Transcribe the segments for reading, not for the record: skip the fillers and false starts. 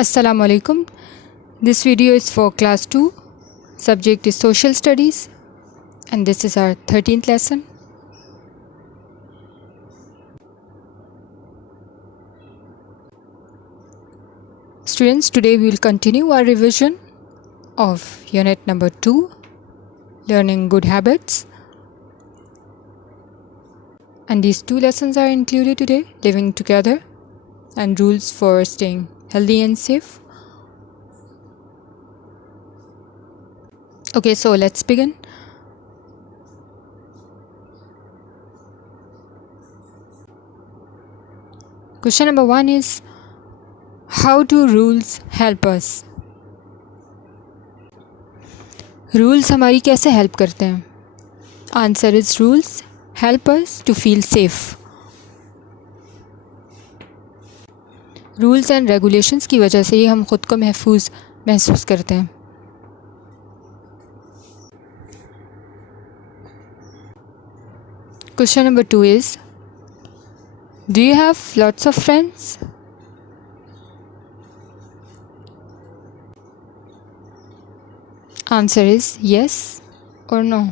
Assalamu alaikum. This video is for class 2. Subject is social studies and this is our 13th lesson. Students, today we will continue our revision of unit number 2, learning good habits. And these two lessons are included today, living together and rules for staying healthy and safe. Okay, so let's begin. Question number 1 is, how do rules help us? Rules हमारी कैसे help करते हैं? Answer is rules help us to feel safe. Rules and regulations की वजह से ही हम खुद को महफूज महसूस करते हैं. Question number 2 is, do you have lots of friends? Answer is yes or no.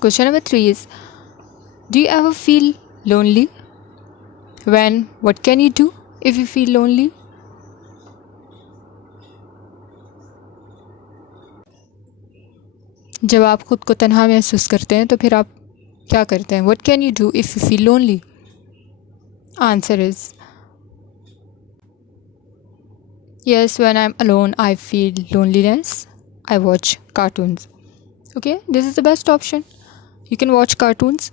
Question number 3 is, do you ever feel lonely? When? What can you do if you feel lonely? जब आप खुद को तन्हा महसूस करते हैं तो फिर आप क्या करते हैं? What can you do if you feel lonely? Answer is yes, when I'm alone I feel loneliness. I watch cartoons. Okay, this is the best option. You can watch cartoons.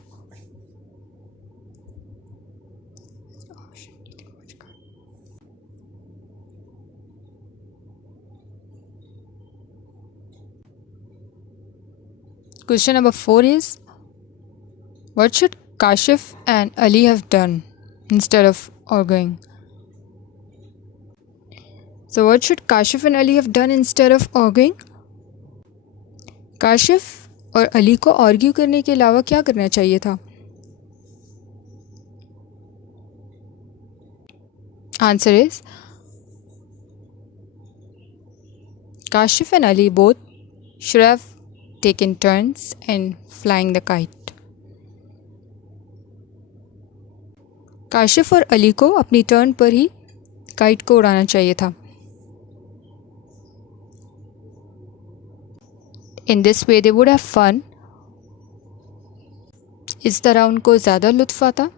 Question number 4 is, what should Kashif and Ali have done instead of arguing? So what should Kashif and Ali have done instead of arguing? Kashif और अली को argue करने के अलावा क्या करना चाहिए था? Answer is Kashif and Ali both should have taken turns in flying the kite. Kashif और अली को अपनी टर्न पर ही काइट को उड़ाना चाहिए था. In this way they would have fun. इस तरह उनको ज़्यादा लुत्फ़ आता.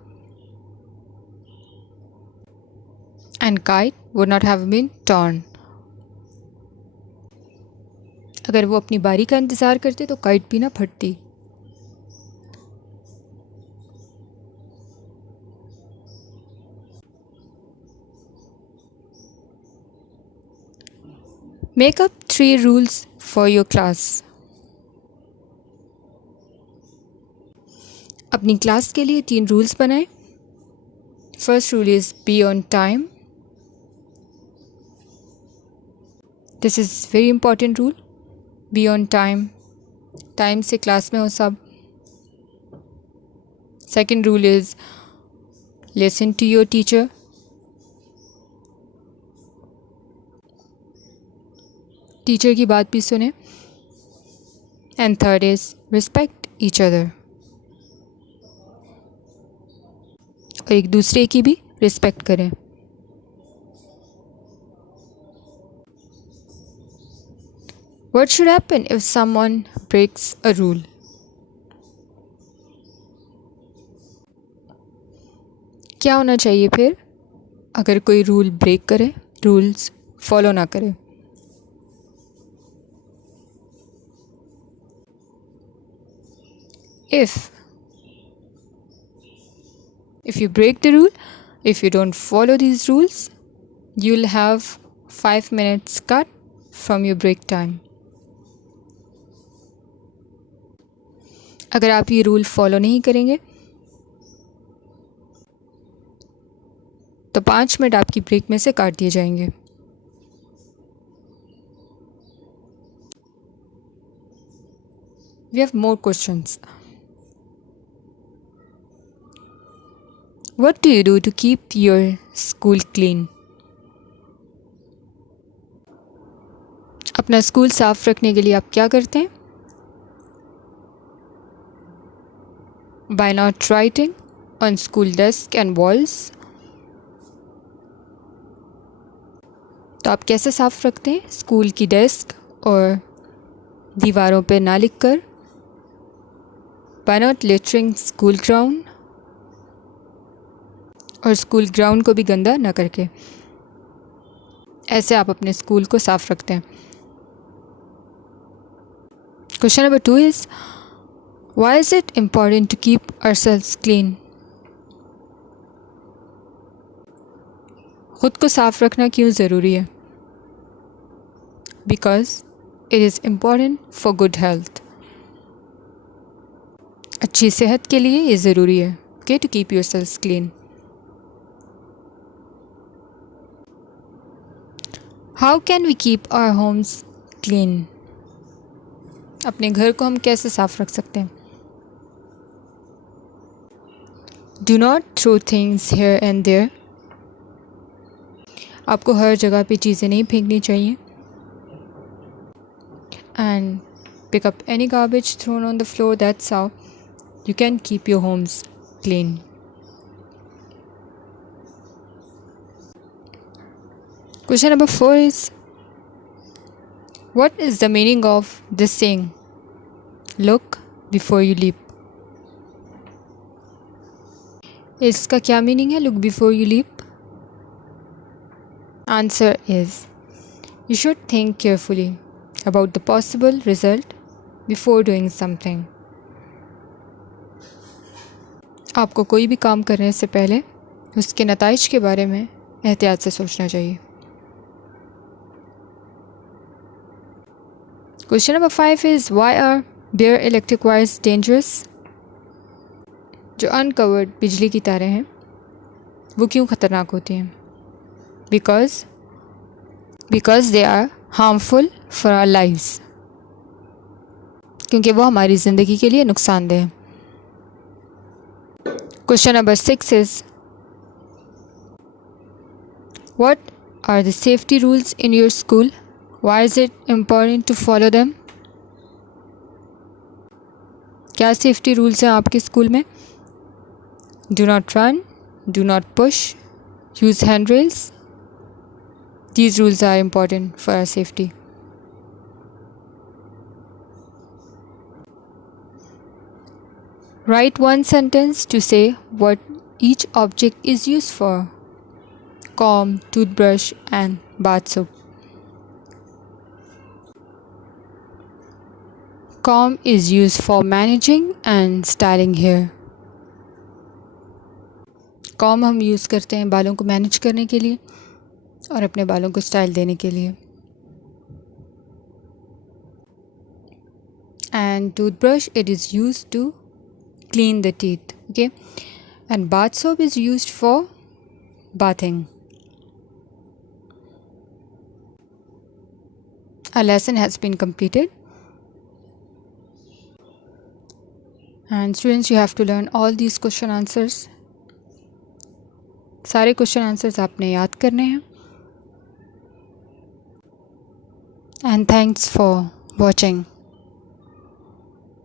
And kite would not have been torn. अगर वो अपनी बारी का इंतज़ार करते तो काइट भी ना फटती. Make up 3 rules for your class. अपनी क्लास के लिए 3 रूल्स बनाएं. First rule is be on time. This is very important rule. Be on time. Time से क्लास में हो सब. Second rule is listen to your teacher. Teacher की बात भी सुने. And third is respect each other. और एक दूसरे की भी रिस्पेक्ट करें. What should happen if someone breaks a rule? क्या होना चाहिए फिर अगर कोई रूल ब्रेक करे, रूल्स फॉलो ना करे? If you break the rule, if you don't follow these rules, you'll have 5 minutes cut from your break time. अगर आप ये रूल फॉलो नहीं करेंगे तो 5 मिनट आपकी ब्रेक में से काट दिए जाएंगे. We have more questions. What do you do to keep your school clean? अपना स्कूल साफ रखने के लिए आप क्या करते हैं? By not writing on school desk and walls. तो आप कैसे साफ रखते हैं स्कूल की डेस्क और दीवारों पे ना लिख कर? By not littering school ground. और स्कूल ग्राउंड को भी गंदा ना करके। ऐसे आप अपने स्कूल को साफ रखते हैं। Question number 2 is, why is it important to keep ourselves clean? खुद को साफ रखना क्यों ज़रूरी है? Because it is important for good health. अच्छी सेहत के लिए ये ज़रूरी है, okay, to keep yourselves clean. How can we keep our homes clean? अपने घर को हम कैसे साफ रख सकते हैं? Do not throw things here and there. आपको हर जगह पे चीज़ें नहीं फेंकनी चाहिए. And pick up any garbage thrown on the floor. That's how you can keep your homes clean. Question number 4 is, what is the meaning of this saying, look before you leap? इसका क्या meaning है, look before you leap? Answer is, you should think carefully about the possible result before doing something. आपको कोई भी काम करने से पहले उसके नताइज के बारे में एहतियात से सोचना चाहिए. Question number 5 is, why are bare electric wires dangerous? जो अनकवर्ड बिजली की तारें हैं वो क्यों ख़तरनाक होती हैं? Because they are harmful for our lives. क्योंकि वो हमारी ज़िंदगी के लिए नुकसानदेह हैं. Question number 6 is, what are the safety rules in your school? Why is it important to follow them? क्या सेफ्टी रूल्स हैं आपके स्कूल में? Do not run, do not push, use handrails. These rules are important for our safety. Write one sentence to say what each object is used for. Comb, toothbrush, and bath soap. Comb is used for managing and styling hair. Comb हम use करते हैं बालों को manage करने के लिए और अपने बालों को स्टाइल देने के लिए. And toothbrush, it is used to clean the teeth, okay? And bath soap is used for bathing. A lesson has been completed. And students, you have to learn all these question answers. सारे question answers आपने याद करने हैं. And thanks for watching.